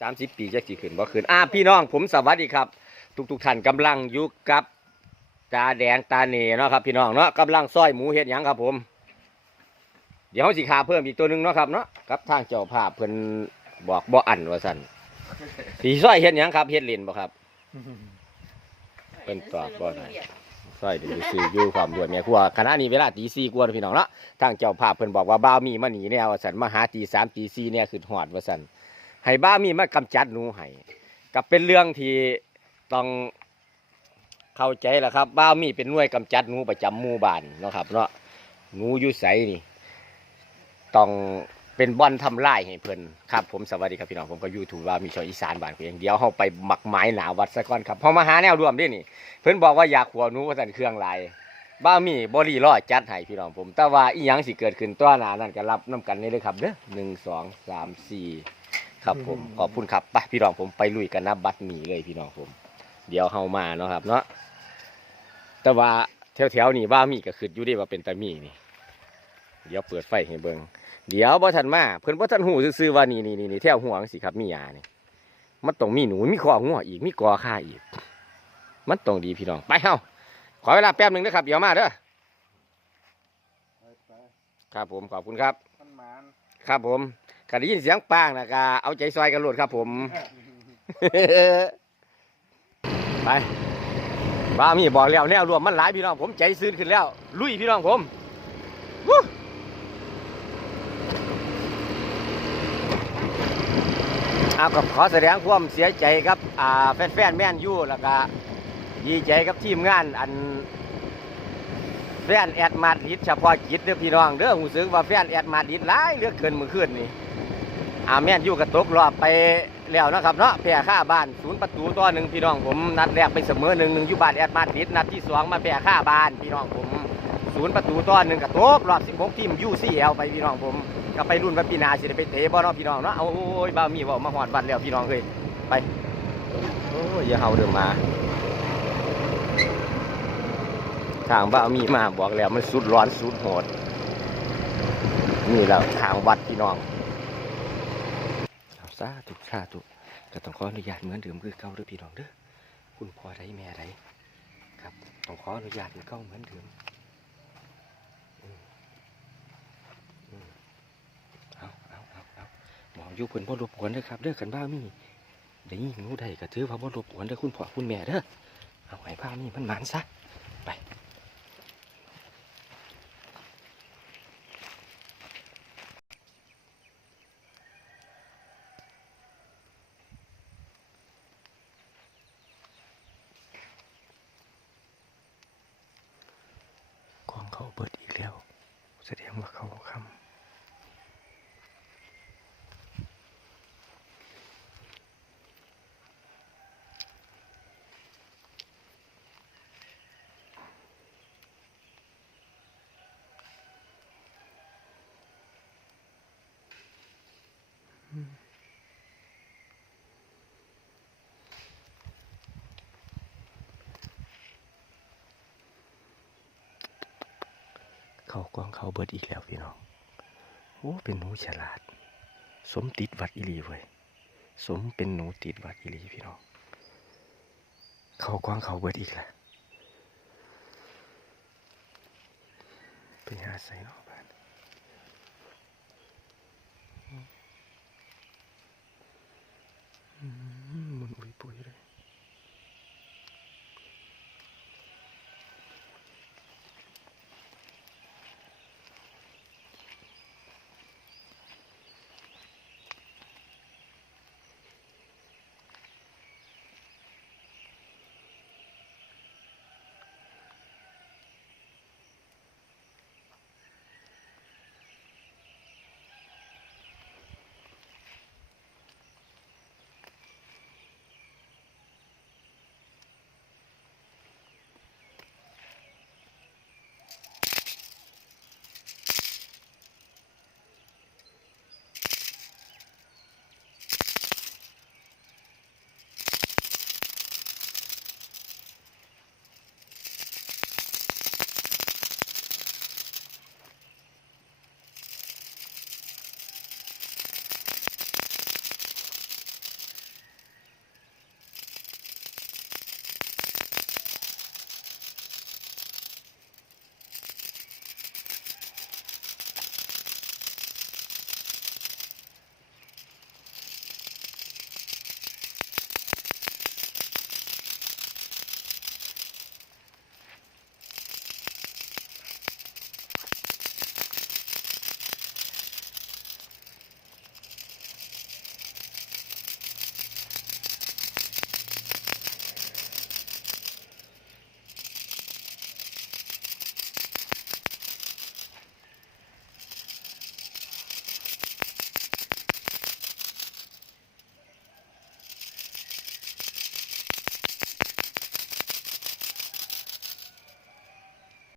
สามสิบปีจะกี่ขึ้นบ่ขึ้นอ่าพี่น้องผมสวัสดีครับ ทุกทุกท่านกำลังอยู่กับตาแดงตาเนเนาะครับพี่น้องเนาะกำลังซอยหมูเห็ดหยังครับผม เดี๋ยวเราสิขาเพิ่มอีกตัวหนึงเนาะครับเนาะกับทางเจ้าภาพเพิ่นบอกบ่อันว่าสั่นสีซอยเห็ดหยังครับเห็ดเลนบ่ครับ เป็นตอบบ่ได้ซอยเดี๋ยวซื้ออยู่ความรวดแม่ครัวขณะนี้เวลาตีสี่กว่าแล้วพี่น้องเนาะทางเจ้าภาพเพิ่นบอกว่าบ้าวมีมาหนีแนวว่าสันมาหาตีสามตีสี่เนี่ยคือหอดว่าสัน ให้บ้ามีมากำจัดหนูให้กับเป็นเรื่องที่ต้องเข้าใจแหละครับ บ้ามีเป็นหน่วยกำจัดหนูประจำหมู่บ้านเนาะครับเนาะหนูอยู่ไสนี่ต้องเป็นบอลทำลายให้เพิ่นครับ ผมสวัสดีครับพี่น้องผมก็ยูทูบว่ามีชอยอีสานบ้านเพียงเดียวเฮาไปหมักไม้หนาวัดซะก่อนครับพอมาหาแนวรวมด้นี่ เพิ่นบอกว่าอยากขัวหนูว่าสันเครื่องลายบ้ามีบรีรอดจัดให้พี่น้องผม แต่ว่าอีหยังสิเกิดขึ้นตัวหนานั่นก็รับน้กันนี่เลยครับเด้อหนึ่งสองสามสี่ ครับผมขอบคุณครับไปพี่น้องผมไปลุยกันนะบัดหมีเลยพี่น้องผม เดี๋ยวเฮามาเนาะครับ เนาะแต่ว่าแถวๆนี่บ้ามีก็คืออยู่ได้ว่าเป็นตามีนี่ เดี๋ยวเปิดไฟให้เบิ่งเดี๋ยวบ่ทันมาเพิ่นบ่ทันหูซื่อๆว่านี่นี่นี่แถวหัวจังสิครับมียานี่มันต้องมีหนูมีคองัวอีกมีกอค่าอีก มันตรงดีพี่น้องไปเฮาขอเวลาแป๊บหนึ่งนะครับเดี๋ยวมาเด้อครับผมขอบคุณครับมันหมานครับผม ก็ได้ยินเสียงป้างนะกาเอาใจซอยกันโหลดครับผม ไปบ้ามีบอกแล้วแนวรวมมันหลายพี่น้องผมใจซื่นขึ้นแล้ว ลุยพี่น้องผมวู้เอากับขอแสดงความเสียใจครับอ่าแฟนๆแม่นยูแล้วก็ดีใจกับทีมงานอันแฟนแอดมาดริดเฉพาะกิจเด้อพี่น้องเด้อหูซึกว่าแฟนแอดมาดริดหลายเลือกเกินมื้อคืนนี่ อาแม่นอยู่กับตกรอบไปแล้วนะครับเนาะแพ้ค่าบ้านศูนย์ประตูต่อหนึ่งพี่น้องผมนัดแรกไปเสมอหนึ่งหนึ่งอยู่บ้านแอดมาดิดนัดที่สองมาแพ้ค่าบ้านพี่น้องผมศูนย์ประตูต่อหนึ่งกับตกรอบ16ทีมยูซีเอลไปพี่น้องผมก็ไปรุ่นว่าปีนาสิได้ไปเตะบ่เนาะพี่น้องเนาะเอาโอ้ยบ้ามีบ่มาหอดวัดแล้วพี่น้องเฮ้ยไปโอ้ยอย่าเฮาเดิมมาทางบ้ามีมาบอกแล้วมันสุดร้อนสุดโหดนี่แหล้วทางวัดพี่น้อง เอาซาถูกซาถูกก็ต้องขออนุญาตเหมือนเดิมคือเก่าเด้อพี่น้องเด้อคุณพ่อไรแม่ไรครับต้องขออนุญาตเหมือนเก่าเหมือนเดิมอืมอืมเอาเอาเอาเอาหมองอยู่เพิ่นบ่รบกวนเด้อครับเด้อกันบ้ามีได้ยินหนูได้ก็ถือว่าบ่รบกวนเด้อคุณพ่อคุณแม่เด้อเอาให้บ้ามีมันหมานซะ ไป กอง เขาเบิดอีกแล้ว แสดงว่าเขาคำ เขากองเขาเบิดอีกแล้วพี่น้อง โอ้เป็นหนูฉลาด สมติดวัดอิลีเว้ย สมเป็นหนูติดวัดอิลีพี่น้อง เขากองเขาเบิดอีกแล้วเป็นหาใส่เนาะ